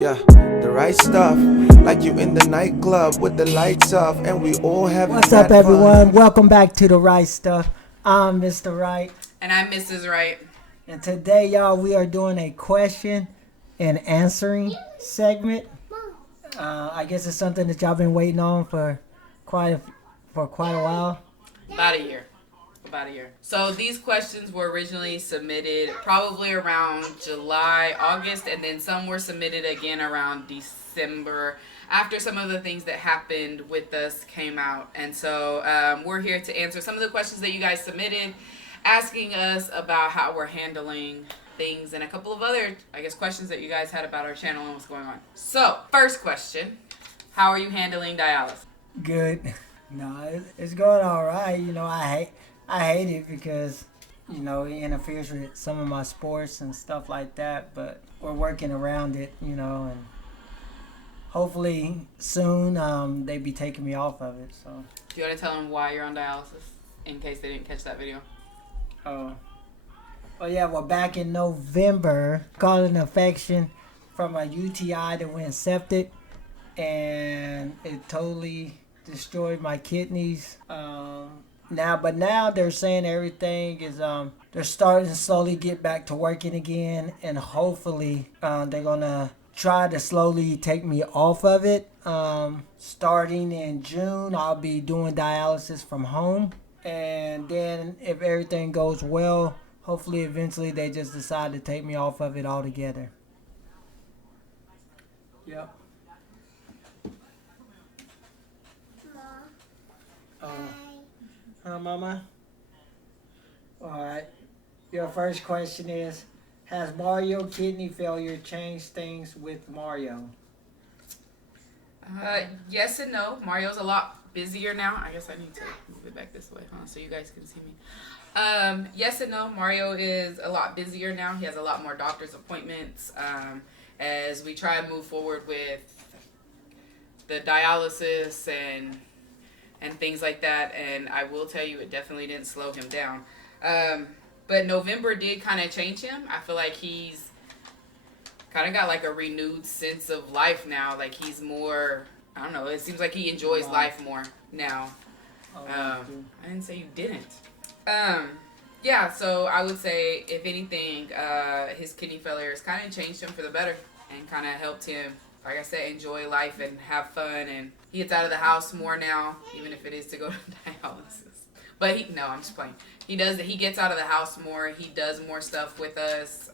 Yeah, the right stuff, like you in the nightclub with the lights off, and we all have. What's up, everyone? Welcome back to The Right Stuff. I'm Mr. Right. And I'm Mrs. Right. And today, y'all, we are doing a question and answering segment. I guess it's something that y'all been waiting on for quite a while. About a year. So these questions were originally submitted probably around July, August, and then some were submitted again around December after some of the things that happened with us came out. And so we're here to answer some of the questions that you guys submitted, asking us about how we're handling things and a couple of other, I guess, questions that you guys had about our channel and what's going on. So, first question, how are you handling dialysis? Good. No, it's going all right. You know, I hate it because, you know, it interferes with some of my sports and stuff like that. But we're working around it, you know, and hopefully soon they be taking me off of it. So. Do you want to tell them why you're on dialysis in case they didn't catch that video? Oh yeah. Well, back in November, got an infection from a UTI that went septic, and it totally destroyed my kidneys. Now they're saying everything is they're starting to slowly get back to working again, and hopefully they're gonna try to slowly take me off of it. Starting in June, I'll be doing dialysis from home, and then if everything goes well, hopefully eventually they just decide to take me off of it altogether. Yep. Mama? Alright. Your first question is, has Mario kidney failure changed things with Mario? Yes and no. Mario's a lot busier now. I guess I need to move it back this way, so you guys can see me. Yes and no. Mario is a lot busier now. He has a lot more doctor's appointments. As we try and move forward with the dialysis and things like that, and I will tell you, it definitely didn't slow him down. But November did kind of change him. I feel like he's kind of got like a renewed sense of life now. Like he's more, I don't know, it seems like he enjoys life more now. I didn't say you didn't. Yeah, so I would say, if anything, his kidney failure has kind of changed him for the better and kind of helped him, like I said, enjoy life and have fun. And he gets out of the house more now, even if it is to go to dialysis. But I'm just playing. He gets out of the house more. He does more stuff with us.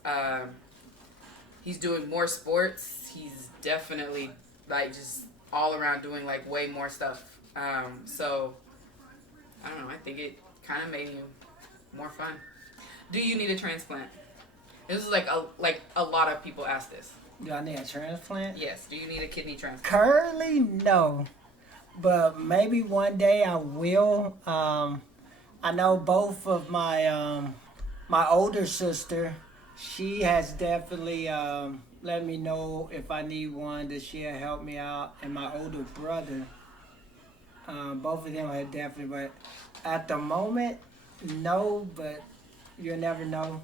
He's doing more sports. He's definitely like just all around doing like way more stuff. So I don't know. I think it kind of made him more fun. Do you need a transplant? This is like a lot of people ask this. Do I need a transplant? Yes. Do you need a kidney transplant? Currently, no. But maybe one day I will. I know both of my my older sister, she has definitely let me know if I need one, that she'll help me out. And my older brother, both of them have definitely, but at the moment, no, but you'll never know.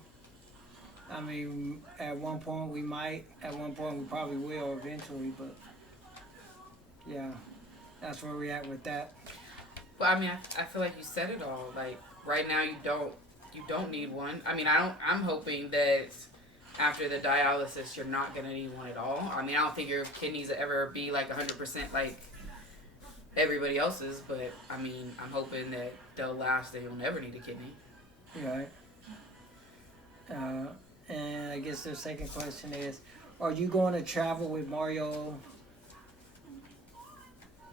I mean, at one point we might, at one point we probably will eventually, but yeah, that's where we're at with that. Well, I mean, I feel like you said it all. Like right now, you don't need one. I mean, I'm hoping that after the dialysis, you're not gonna need one at all. I mean, I don't think your kidneys will ever be like 100% like everybody else's, but I mean, I'm hoping that they'll last and you'll never need a kidney. Right. And I guess the second question is, are you going to travel with Mario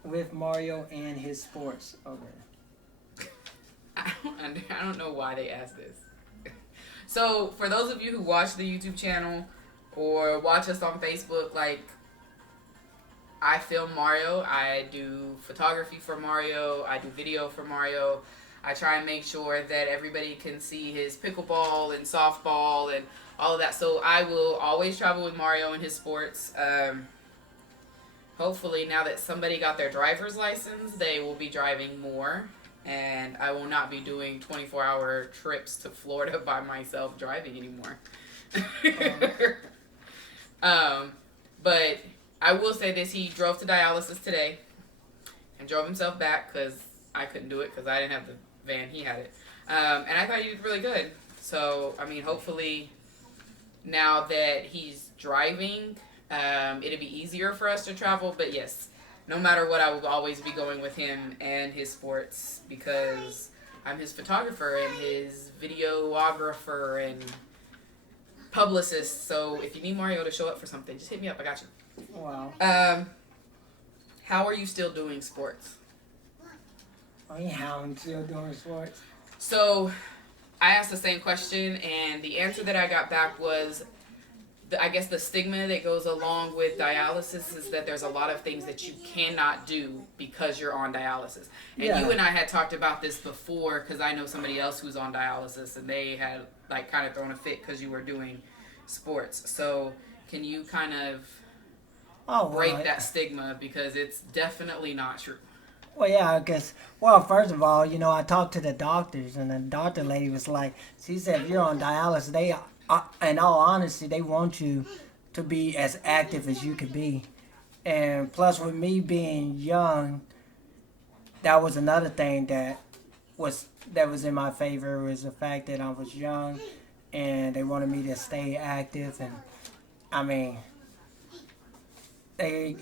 and his sports? Okay. I don't know why they asked this. So for those of you who watch the YouTube channel or watch us on Facebook, like, I film Mario. I do photography for Mario. I do video for Mario. I try and make sure that everybody can see his pickleball and softball and all of that. So I will always travel with Mario and his sports. Hopefully, now that somebody got their driver's license, they will be driving more. And I will not be doing 24-hour trips to Florida by myself driving anymore. But I will say this: he drove to dialysis today and drove himself back because I couldn't do it because I didn't have the van. He had it, and I thought he did really good. So I mean, hopefully, now that he's driving, it'll be easier for us to travel. But yes, no matter what, I will always be going with him and his sports because I'm his photographer and his videographer and publicist. So if you need Mario to show up for something, just hit me up. I got you. Wow. How are you still doing sports? Oh yeah, I'm still doing sports. So I asked the same question, and the answer that I got back was, I guess the stigma that goes along with dialysis is that there's a lot of things that you cannot do because you're on dialysis. And you and I had talked about this before because I know somebody else who's on dialysis, and they had like kind of thrown a fit because you were doing sports. So can you kind of break that stigma, because it's definitely not true? Well, yeah, I guess. Well, first of all, I talked to the doctors, and the doctor lady was like, she said, if you're on dialysis, they, in all honesty, they want you to be as active as you could be. And plus, with me being young, that was another thing that was in my favor, was the fact that I was young, and they wanted me to stay active. And I mean, I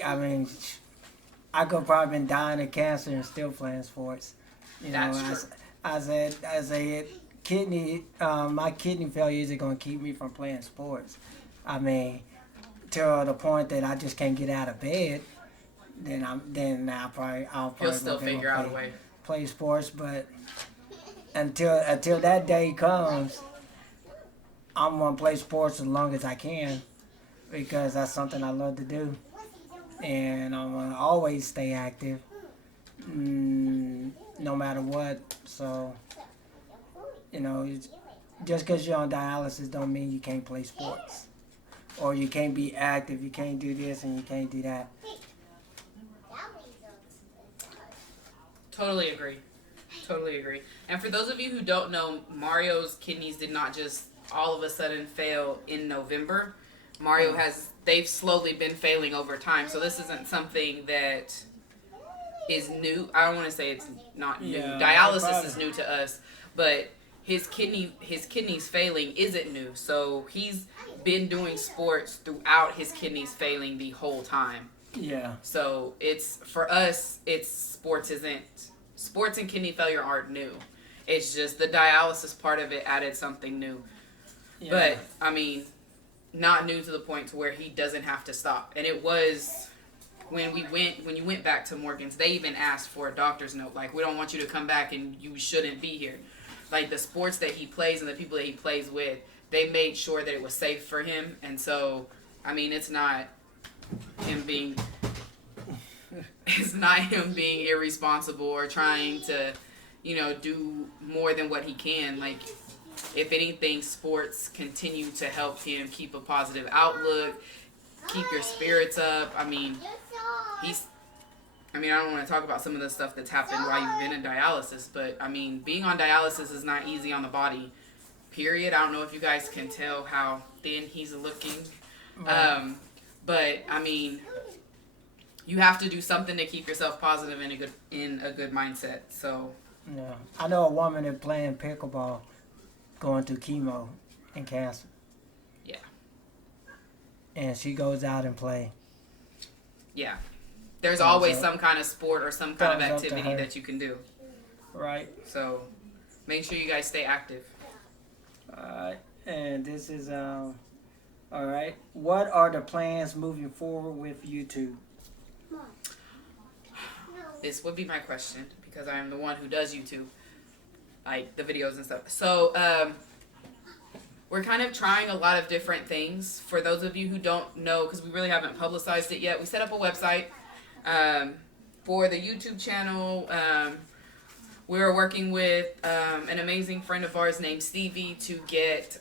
could probably been dying of cancer and still playing sports. That's true. As a kidney, my kidney failure isn't going to keep me from playing sports. I mean, till the point that I just can't get out of bed, then I'll probably You'll still figure out a way. Play sports, but until that day comes, I'm gonna play sports as long as I can because that's something I love to do, and I'm gonna always stay active, no matter what. So, just because you're on dialysis don't mean you can't play sports, or you can't be active. You can't do this and you can't do that. Totally agree. And for those of you who don't know, Mario's kidneys did not just all of a sudden fail in November. They've slowly been failing over time. So this isn't something that is new. I don't want to say it's not new. Yeah, Dialysis is new to us, but his kidneys failing isn't new. So he's been doing sports throughout his kidneys failing the whole time. Yeah. So for us, sports and kidney failure aren't new. It's just the dialysis part of it added something new. Yeah. But I mean, not new to the point to where he doesn't have to stop. And it was when you went back to Morgan's, they even asked for a doctor's note. Like, we don't want you to come back and you shouldn't be here. Like, the sports that he plays and the people that he plays with, they made sure that it was safe for him. And so, I mean, it's not him being irresponsible or trying to, do more than what he can. Like, if anything, sports continue to help him keep a positive outlook, keep your spirits up. I mean, I don't want to talk about some of the stuff that's happened while you've been in dialysis, but I mean, being on dialysis is not easy on the body, period. I don't know if you guys can tell how thin he's looking. But I mean, you have to do something to keep yourself positive and in a good mindset. So yeah, I know a woman that's playing pickleball, going through chemo and cancer. Yeah. And she goes out and play. Yeah. There's always some kind of sport or some kind of activity that you can do. Right. So make sure you guys stay active. Alright. And this is alright. What are the plans moving forward with YouTube? This would be my question because I am the one who does YouTube, like the videos and stuff. So we're kind of trying a lot of different things. For those of you who don't know, because we really haven't publicized it yet, we set up a website for the YouTube channel. We're working with an amazing friend of ours named Stevie to get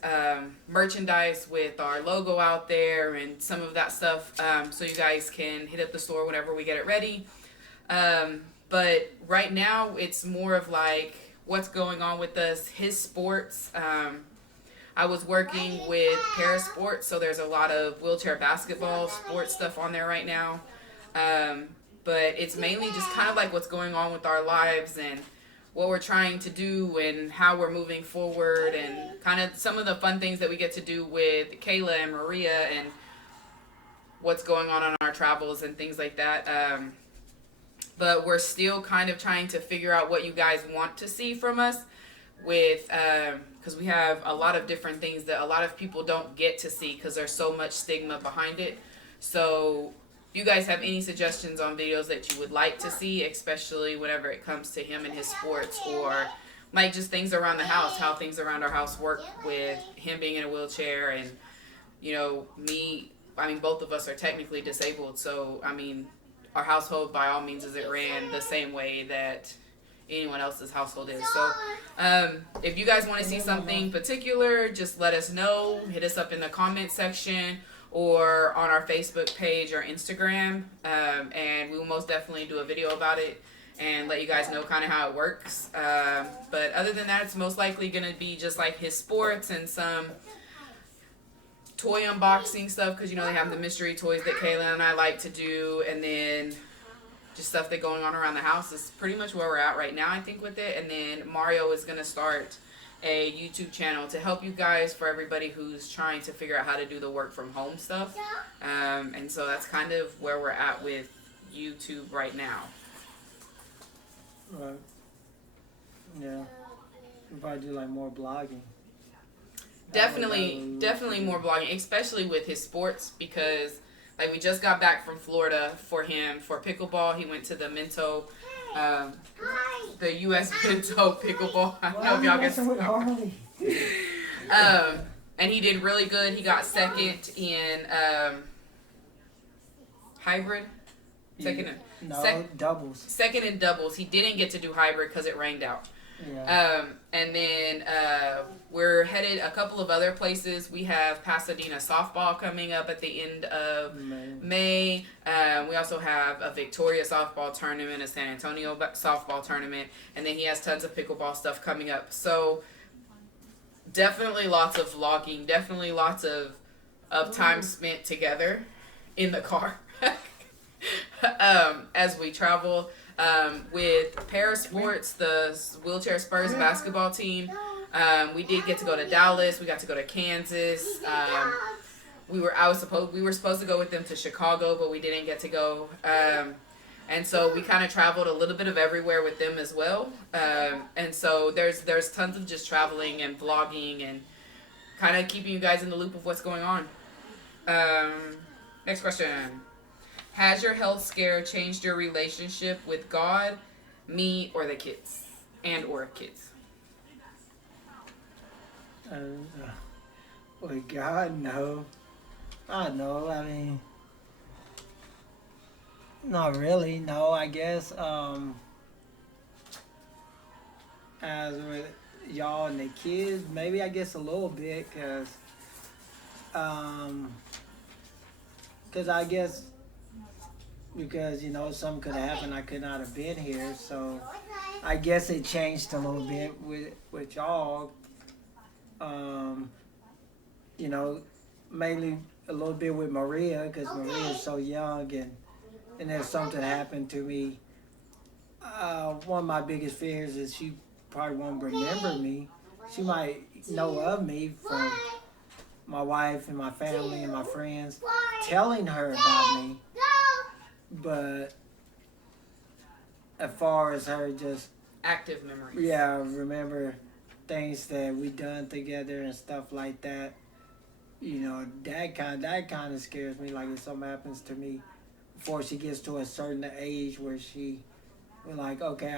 merchandise with our logo out there and some of that stuff, so you guys can hit up the store whenever we get it ready. But right now it's more of like what's going on with us, his sports. I was working with Parasports, so there's a lot of wheelchair basketball sports stuff on there right now. But it's mainly just kind of like what's going on with our lives and what we're trying to do and how we're moving forward, and kind of some of the fun things that we get to do with Kayla and Maria, and what's going on our travels and things like that. But we're still kind of trying to figure out what you guys want to see from us, with because we have a lot of different things that a lot of people don't get to see because there's so much stigma behind it. So if you guys have any suggestions on videos that you would like to see, especially whenever it comes to him and his sports, or like just things around the house, how things around our house work with him being in a wheelchair, and both of us are technically disabled, so our household by all means isn't ran the same way that anyone else's household is. So if you guys want to see something particular, just let us know. Hit us up in the comment section or on our Facebook page or Instagram, and we will most definitely do a video about it and let you guys know kind of how it works. But other than that, it's most likely going to be just like his sports and some toy unboxing stuff, because they have the mystery toys that Kayla and I like to do, and then just stuff that's going on around the house is pretty much where we're at right now, I think, with it. And then Mario is going to start a YouTube channel to help you guys, for everybody who's trying to figure out how to do the work from home stuff. And so that's kind of where we're at with YouTube right now. Right. Yeah. We'll probably do like more blogging. Definitely more blogging, especially with his sports, because like we just got back from Florida for him for pickleball. He went to the Minto, the U.S. Minto pickleball. I don't know if y'all get. And he did really good. He got second in hybrid. Doubles. Second in doubles. He didn't get to do hybrid because it rained out. Yeah. And then we're headed a couple of other places. We have Pasadena softball coming up at the end of May. We also have a Victoria softball tournament, a San Antonio softball tournament, and then he has tons of pickleball stuff coming up. So definitely lots of vlogging, definitely lots of time spent together in the car as we travel. With Parasports, the Wheelchair Spurs basketball team, we did get to go to Dallas. We got to go to Kansas. We were supposed to go with them to Chicago, but we didn't get to go. And so we kind of traveled a little bit of everywhere with them as well. And so there's tons of just traveling and vlogging and kind of keeping you guys in the loop of what's going on. Next question. Has your health scare changed your relationship with God, me, or the kids? Or kids? With God, no. I know, not really, no, I guess. As with y'all and the kids, maybe I guess a little bit, because I guess, because something could have happened, I could not have been here, so I guess it changed a little bit with y'all. Mainly a little bit with Maria, because Maria is so young, and if something happened to me, one of my biggest fears is she probably won't remember me. She might know of me from my wife and my family and my friends telling her about me. But as far as her just active memories, remember things that we done together and stuff like that. That kind of scares me. Like if something happens to me before she gets to a certain age where she was like, okay,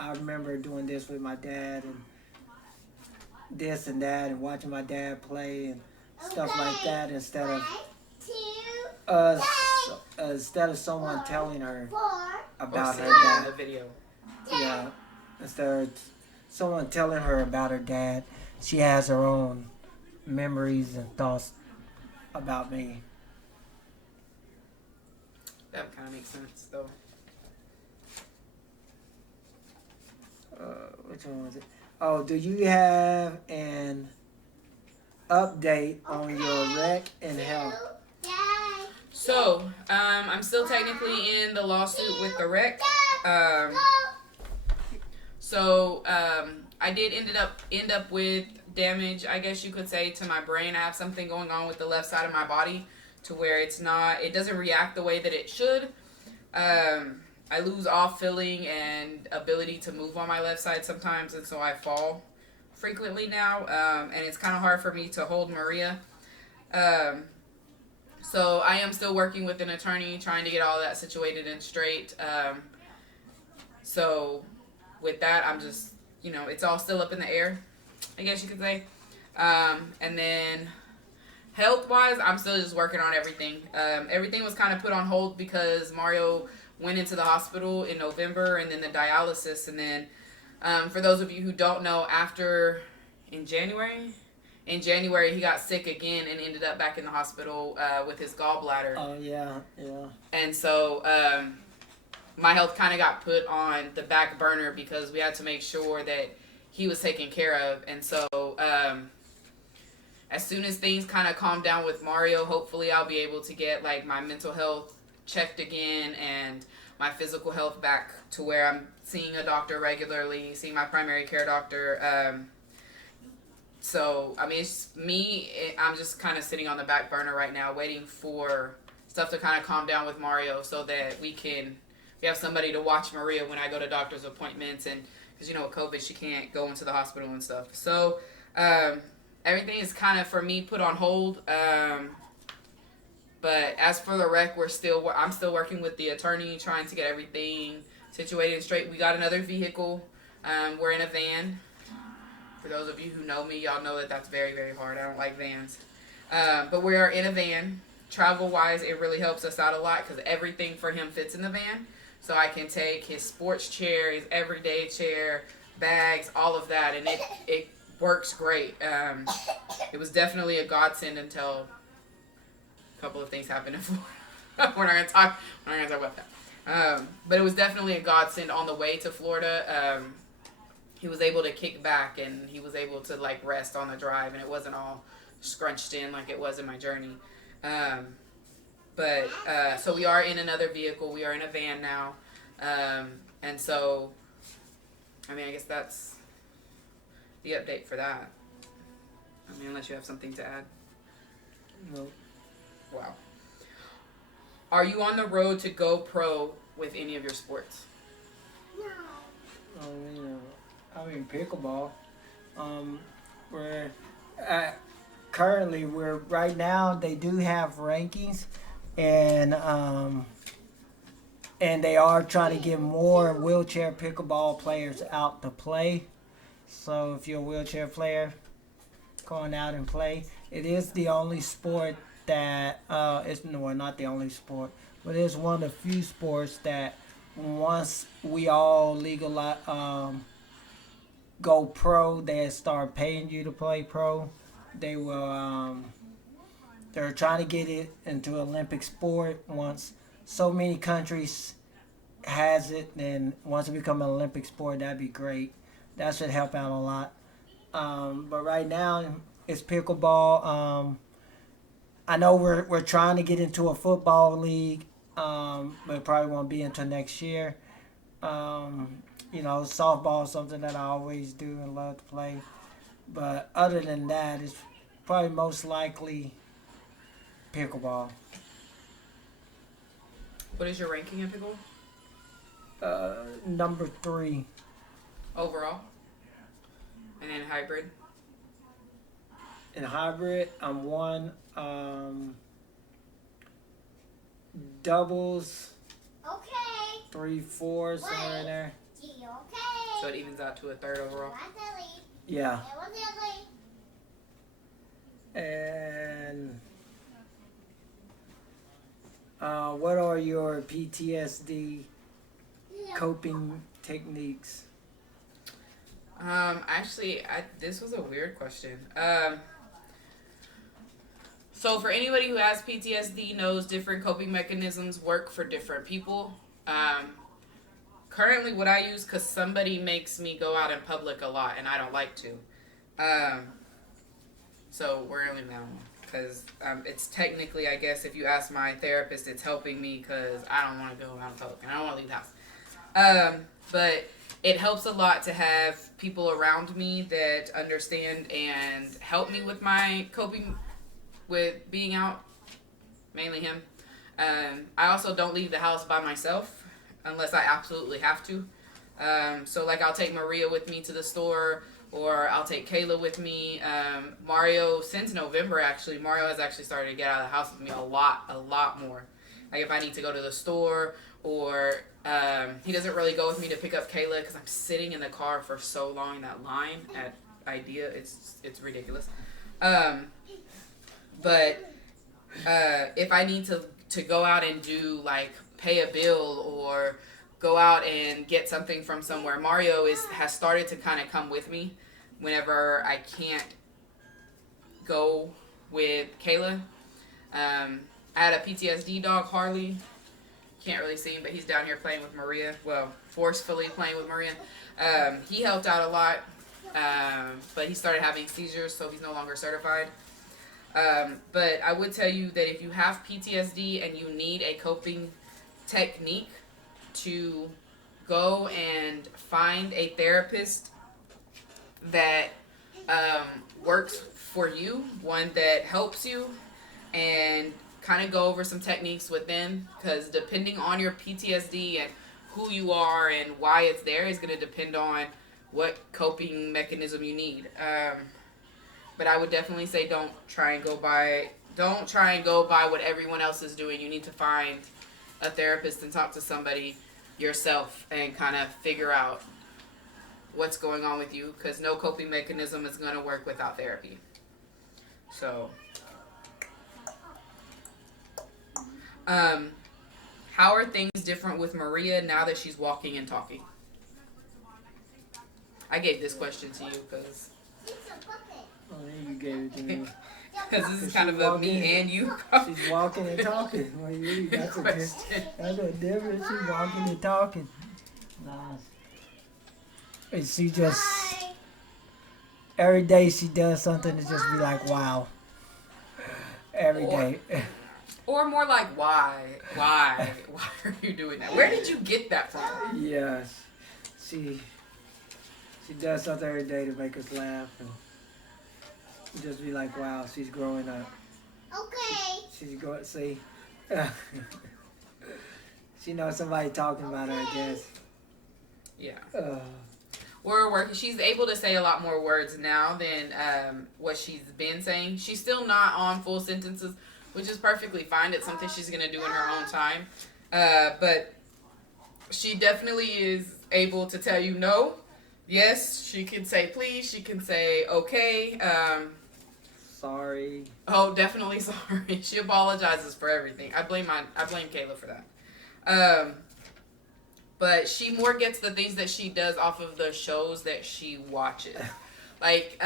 I remember doing this with my dad and this and that, and watching my dad play and stuff like that, instead of someone telling her about her dad. The video. Yeah, instead of someone telling her about her dad, she has her own memories and thoughts about me. That kind of makes sense, though. Which one was it? Oh, do you have an update on your wreck and health. So, I'm still technically in the lawsuit with the wreck. I did end up with damage, I guess you could say, to my brain. I have something going on with the left side of my body to where it doesn't react the way that it should. I lose off feeling and ability to move on my left side sometimes, and so I fall frequently now, and it's kind of hard for me to hold Maria. So I am still working with an attorney, trying to get all that situated and straight. So with that, I'm just, it's all still up in the air, I guess you could say. And then health-wise, I'm still just working on everything. Everything was kind of put on hold because Mario went into the hospital in November, and then the dialysis. And then for those of you who don't know, in January, he got sick again and ended up back in the hospital with his gallbladder. Oh, yeah. And so my health kind of got put on the back burner because we had to make sure that he was taken care of. And so as soon as things kind of calm down with Mario, hopefully I'll be able to get like my mental health checked again and my physical health back to where I'm seeing a doctor regularly, seeing my primary care doctor. So, I mean, I'm just kind of sitting on the back burner right now, waiting for stuff to kind of calm down with Mario so that we have somebody to watch Maria when I go to doctor's appointments. And because, with COVID, she can't go into the hospital and stuff. So, everything is kind of, for me, put on hold. But as for the wreck, I'm still working with the attorney, trying to get everything situated and straight. We got another vehicle. We're in a van. For those of you who know me, y'all know that that's very, very hard. I don't like vans. But we are in a van. Travel-wise, it really helps us out a lot because everything for him fits in the van. So I can take his sports chair, his everyday chair, bags, all of that, and it works great. It was definitely a godsend until a couple of things happened in Florida. We're not going to talk about that. But it was definitely a godsend on the way to Florida. He was able to kick back and he was able to like rest on the drive, and it wasn't all scrunched in like it was in my journey. So we are in another vehicle. We are in a van now. And so, I mean, I guess that's the update for that. I mean, unless you have something to add. No. Wow. Are you on the road to go pro with any of your sports? I mean, pickleball. Currently, right now they do have rankings, and they are trying to get more wheelchair pickleball players out to play. So if you're a wheelchair player, going out and play. It is the only sport that not the only sport, but it's one of the few sports that once we all legalize, go pro, they start paying you to play pro. They will. They're trying to get it into Olympic sport. Once so many countries has it, then once it become an Olympic sport, that'd be great. That should help out a lot. But right now it's pickleball. I know we're trying to get into a football league, but it probably won't be until next year. Softball is something that I always do and love to play. But other than that, it's probably most likely pickleball. What is your ranking in pickle? Number 3. Overall? And then hybrid? In hybrid, I'm 1. Doubles. Okay. 3, 4, somewhere in there. Okay. So it evens out to a third overall? Yeah. And what are your PTSD coping techniques? This was a weird question. So for anybody who has PTSD knows different coping mechanisms work for different people. Currently what I use, because somebody makes me go out in public a lot and I don't like to. So we're gonna leave that one because it's technically, I guess, if you ask my therapist, it's helping me because I don't want to go out in public and I don't want to leave the house. But it helps a lot to have people around me that understand and help me with my coping with being out, mainly him. I also don't leave the house by myself unless I absolutely have to. So like I'll take Maria with me to the store, or I'll take Kayla with me. Mario, since November actually, Mario has actually started to get out of the house with me a lot more. Like if I need to go to the store, or he doesn't really go with me to pick up Kayla because I'm sitting in the car for so long in that line at Idea. It's ridiculous. But if I need to go out and do like pay a bill or go out and get something from somewhere, Mario has started to kind of come with me whenever I can't go with Kayla. I had a Ptsd dog, Harley. Can't really see him, but he's down here playing with Maria. Well, forcefully playing with Maria. He helped out a lot, but he started having seizures, so he's no longer certified. But I would tell you that if you have PTSD and you need a coping technique, to go and find a therapist that works for you, one that helps you, and kind of go over some techniques with them, because depending on your PTSD and who you are and why it's there is going to depend on what coping mechanism you need. But I would definitely say don't try and go by what everyone else is doing. You need to find a therapist and talk to somebody yourself and kind of figure out what's going on with you, because no coping mechanism is going to work without therapy. So how are things different with Maria now that she's walking and talking? I gave this question to you because Oh, then you gave it to me. this is kind of a me and you. She's walking and talking. Well, that's a difference. She's walking and talking. Nice. And she just, every day she does something to just be like, wow. Every day. Or more like, why are you doing that? Where did you get that from? Yes. She does something every day to make us laugh, and just be like, wow, she's growing up. Okay. She's going, see. She knows somebody talking about her, I guess. Yeah. We're working. She's able to say a lot more words now than what she's been saying. She's still not on full sentences, which is perfectly fine. It's something she's going to do in her own time. But she definitely is able to tell you no. Yes, she can say please. She can say okay. sorry. Oh, definitely sorry. She apologizes for everything. I blame Kayla for that. But she more gets the things that she does off of the shows that she watches. Like,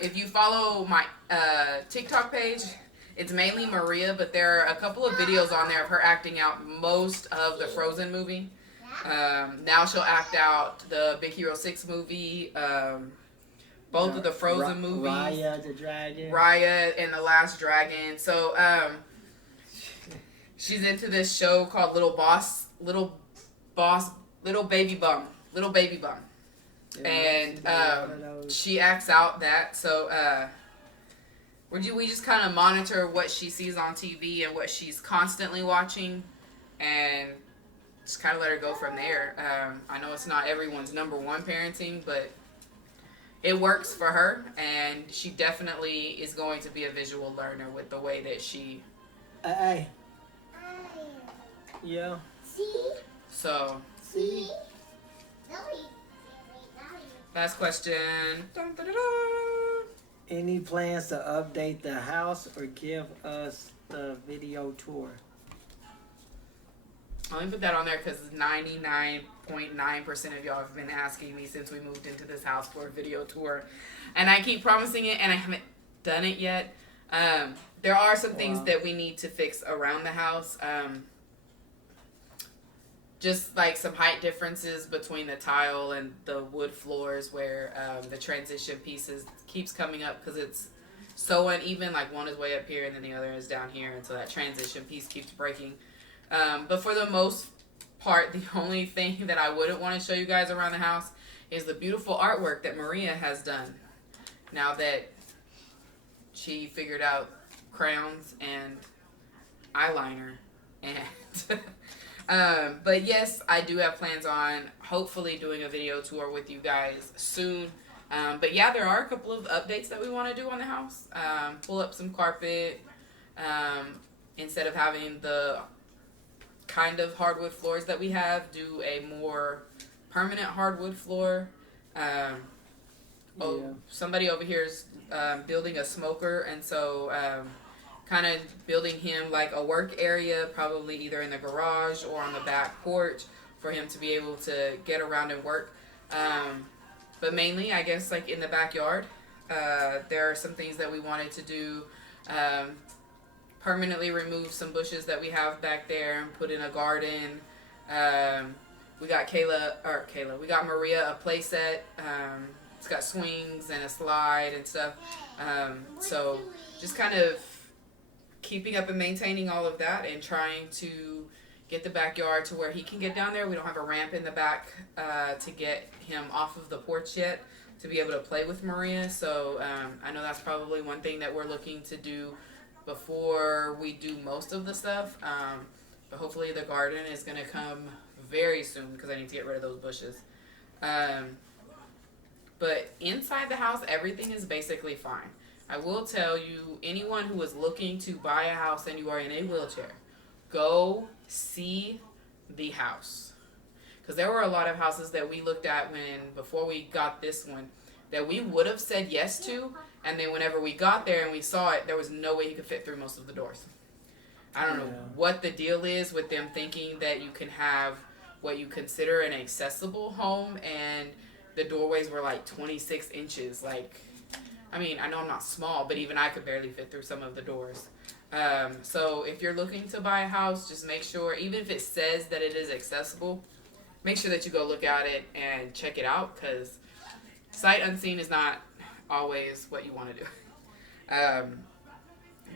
if you follow my TikTok page, it's mainly Maria, but there are a couple of videos on there of her acting out most of the Frozen movie. Now she'll act out the Big Hero 6 movie, both of the Frozen movies. Raya the Dragon. Raya and the Last Dragon. So, she's into this show called Little Baby Bum. Yeah, And she acts out that. So, we just kind of monitor what she sees on TV and what she's constantly watching, and just kind of let her go from there. I know it's not everyone's number one parenting, but it works for her, and she definitely is going to be a visual learner with the way that she... Hey. Yeah. See? So, See? last question. Dun, dun, dun, dun. Any plans to update the house or give us the video tour? Let me put that on there because 99.9% of y'all have been asking me since we moved into this house for a video tour. And I keep promising it, and I haven't done it yet. There are some things that we need to fix around the house. Just like some height differences between the tile and the wood floors where the transition pieces keeps coming up because it's so uneven. Like one is way up here and then the other is down here, and so that transition piece keeps breaking. But for the most part, the only thing that I wouldn't want to show you guys around the house is the beautiful artwork that Maria has done. Now that she figured out crayons and eyeliner, and but yes, I do have plans on hopefully doing a video tour with you guys soon. But yeah, there are a couple of updates that we want to do on the house. Pull up some carpet, instead of having the kind of hardwood floors that we have, do a more permanent hardwood floor. Somebody over here is building a smoker, and so kind of building him like a work area, probably either in the garage or on the back porch for him to be able to get around and work. But mainly, I guess, like in the backyard, there are some things that we wanted to do. Permanently remove some bushes that we have back there and put in a garden. We got we got Maria a play set. It's got swings and a slide and stuff. So just kind of keeping up and maintaining all of that and trying to get the backyard to where he can get down there. We don't have a ramp in the back to get him off of the porch yet to be able to play with Maria. So I know that's probably one thing that we're looking to do before we do most of the stuff. But hopefully the garden is going to come very soon because I need to get rid of those bushes. But inside the house, everything is basically fine. I will tell you, anyone who is looking to buy a house and you are in a wheelchair, go see the house. Because there were a lot of houses that we looked at before we got this one that we would have said yes to, and then whenever we got there and we saw it, there was no way he could fit through most of the doors. I don't know what the deal is with them thinking that you can have what you consider an accessible home and the doorways were like 26 inches. Like, I mean, I know I'm not small, but even I could barely fit through some of the doors. So if you're looking to buy a house, just make sure, even if it says that it is accessible, make sure that you go look at it and check it out, because sight unseen is not always what you want to do.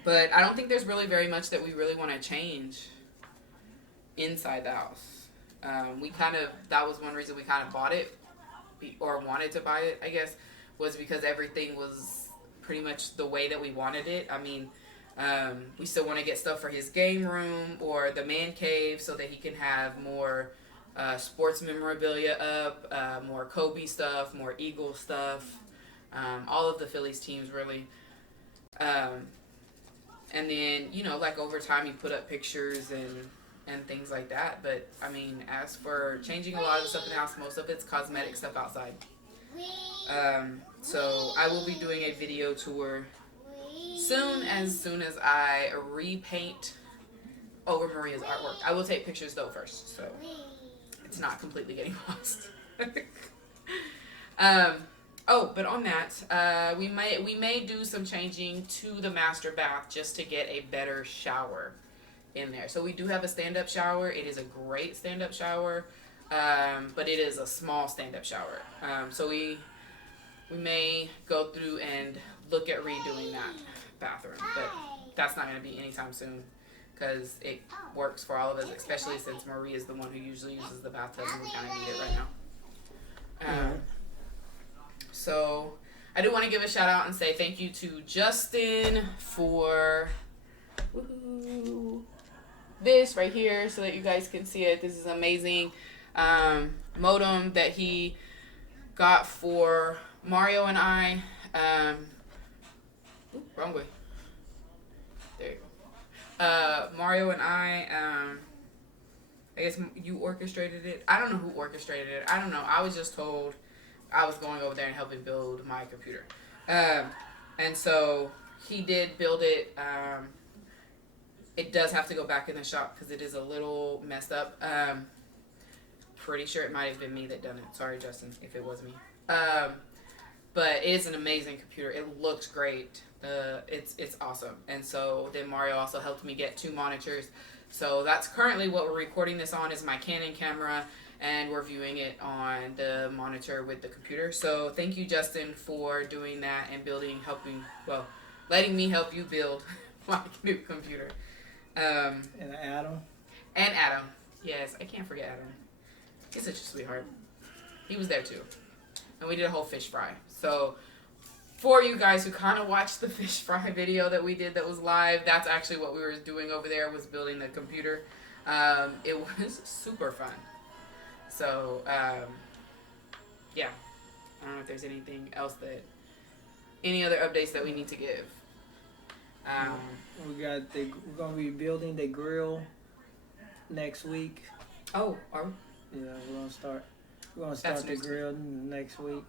But I don't think there's really very much that we really want to change inside the house. That was one reason we kind of bought it, or wanted to buy it, I guess, was because everything was pretty much the way that we wanted it. I mean, we still want to get stuff for his game room or the man cave so that he can have more sports memorabilia up, more Kobe stuff, more Eagle stuff, all of the Phillies teams really. And then, like over time you put up pictures and things like that. But I mean, as for changing a lot of the stuff in the house, most of it's cosmetic stuff outside. So I will be doing a video tour soon as I repaint over Maria's artwork. I will take pictures though first, so it's not completely getting lost. But on that, we may do some changing to the master bath just to get a better shower in there. So we do have a stand-up shower. It is a great stand-up shower, but it is a small stand-up shower. So we may go through and look at redoing that bathroom, but that's not going to be anytime soon because it works for all of us, especially since Marie is the one who usually uses the bathtub and we kind of need it right now. So I do want to give a shout out and say thank you to Justin for this right here so that you guys can see it. This is amazing modem that he got for Mario and I. Wrong way. There you go. Mario and I guess you orchestrated it. I don't know who orchestrated it. I don't know. I was just told I was going over there and helping build my computer. And so he did build it. It does have to go back in the shop because it is a little messed up. Pretty sure it might have been me that done it. Sorry, Justin, if it was me. But it is an amazing computer. It looks great. It's awesome. And so then Mario also helped me get 2 monitors. So that's currently what we're recording this on is my Canon camera, and we're viewing it on the monitor with the computer. So thank you, Justin, for doing that and letting me help you build my new computer. And Adam. And Adam. Yes, I can't forget Adam. He's such a sweetheart. He was there too. And we did a whole fish fry. So for you guys who kind of watched the fish fry video that we did that was live, that's actually what we were doing over there, was building the computer. It was super fun. So, yeah. I don't know if there's anything else any other updates that we need to give. We're gonna be building the grill next week. Oh, Yeah, we're gonna start the grill next week,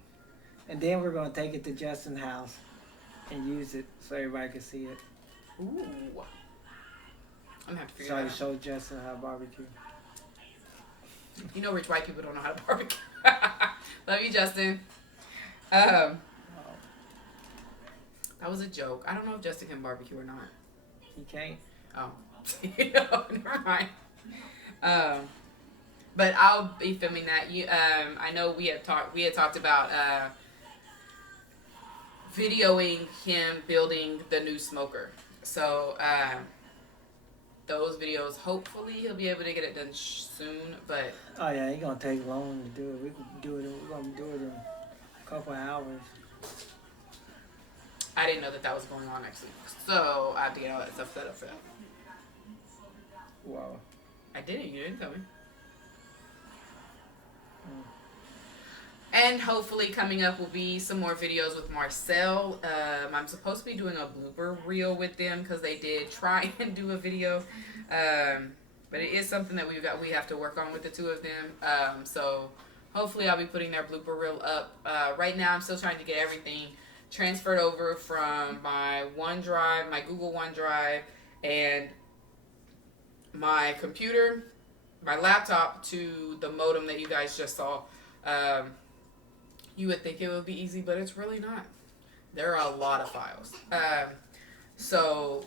and then we're gonna take it to Justin's house and use it so everybody can see it. ooh. I'm gonna have to figure So I that can out. show Justin how to barbecue. You know, rich white people don't know how to barbecue. Love you, Justin. That was a joke. I don't know if Justin can barbecue or not. He can't. Oh, never mind. But I'll be filming that. I know we had talked about videoing him building the new smoker. So those videos, hopefully he'll be able to get it done soon. But Oh yeah, it's gonna take long to do it. We're gonna do it in a couple of hours. I didn't know that was going on next week. So I have to get all that stuff set up for that. Wow. I didn't. You didn't tell me. And hopefully coming up will be some more videos with Marcel. I'm supposed to be doing a blooper reel with them because they did try and do a video. But it is something that we have to work on with the two of them. So hopefully I'll be putting their blooper reel up. Right now I'm still trying to get everything transferred over from my OneDrive, my Google OneDrive, and my computer, my laptop, to the modem that you guys just saw. You would think it would be easy, but it's really not. There are a lot of files. So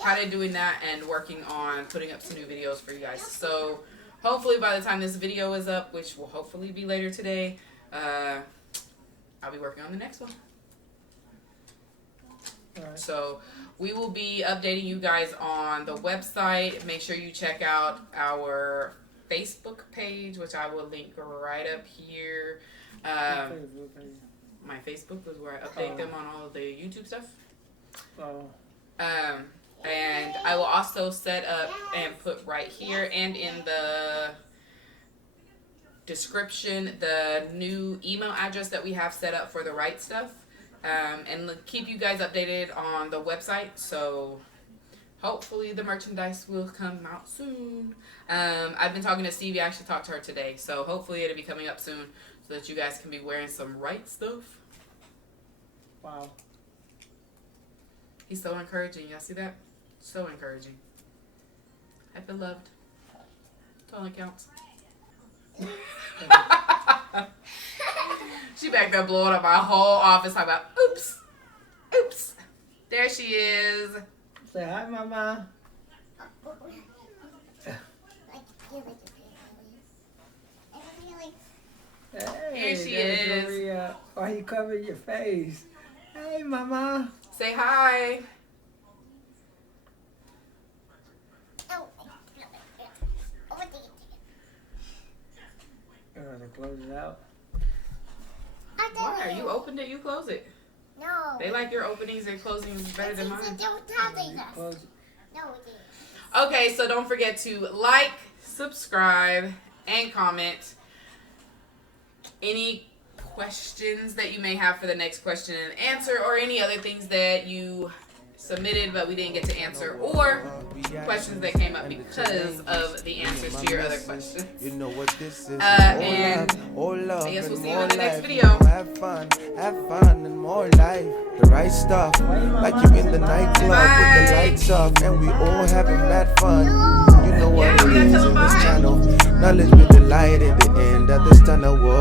kind of doing that and working on putting up some new videos for you guys. So hopefully by the time this video is up, which will hopefully be later today, I'll be working on the next one. Alright. So we will be updating you guys on the website. Make sure you check out our Facebook page, which I will link right up here. My Facebook is where I update them on all of the YouTube stuff. Oh. And I will also set up and put right here and in the description the new email address that we have set up for the right stuff. And keep you guys updated on the website. So hopefully the merchandise will come out soon. I've been talking to Stevie. I actually talked to her today. So hopefully it'll be coming up soon so that you guys can be wearing some right stuff. Wow. He's so encouraging. Y'all see that? So encouraging. I've been loved. That's all that counts. She back there blowing up our whole office talking about, oops, oops. There she is. Say hi, Mama. Hey, Here she there's is. Maria. Why you covering your face? Hey, Mama. Say hi. You want to close it out? Why? You opened it, you close it. No. They like your openings and closings better than mine. Close it. No, it is. Okay, so don't forget to like, subscribe, and comment. Any questions that you may have for the next question and answer, or any other things that you submitted but we didn't get to answer, or questions that came up because of the answers to your other questions. You know what this is. And all love, I guess we'll and see you more in the next life. video. Have fun and more life. The right stuff, like you in the nightclub with the lights off, and we all having mad fun. You know what Yeah, we it gotta is tell in them this bye. channel. Knowledge with the light at the end of this tunnel. Whoa.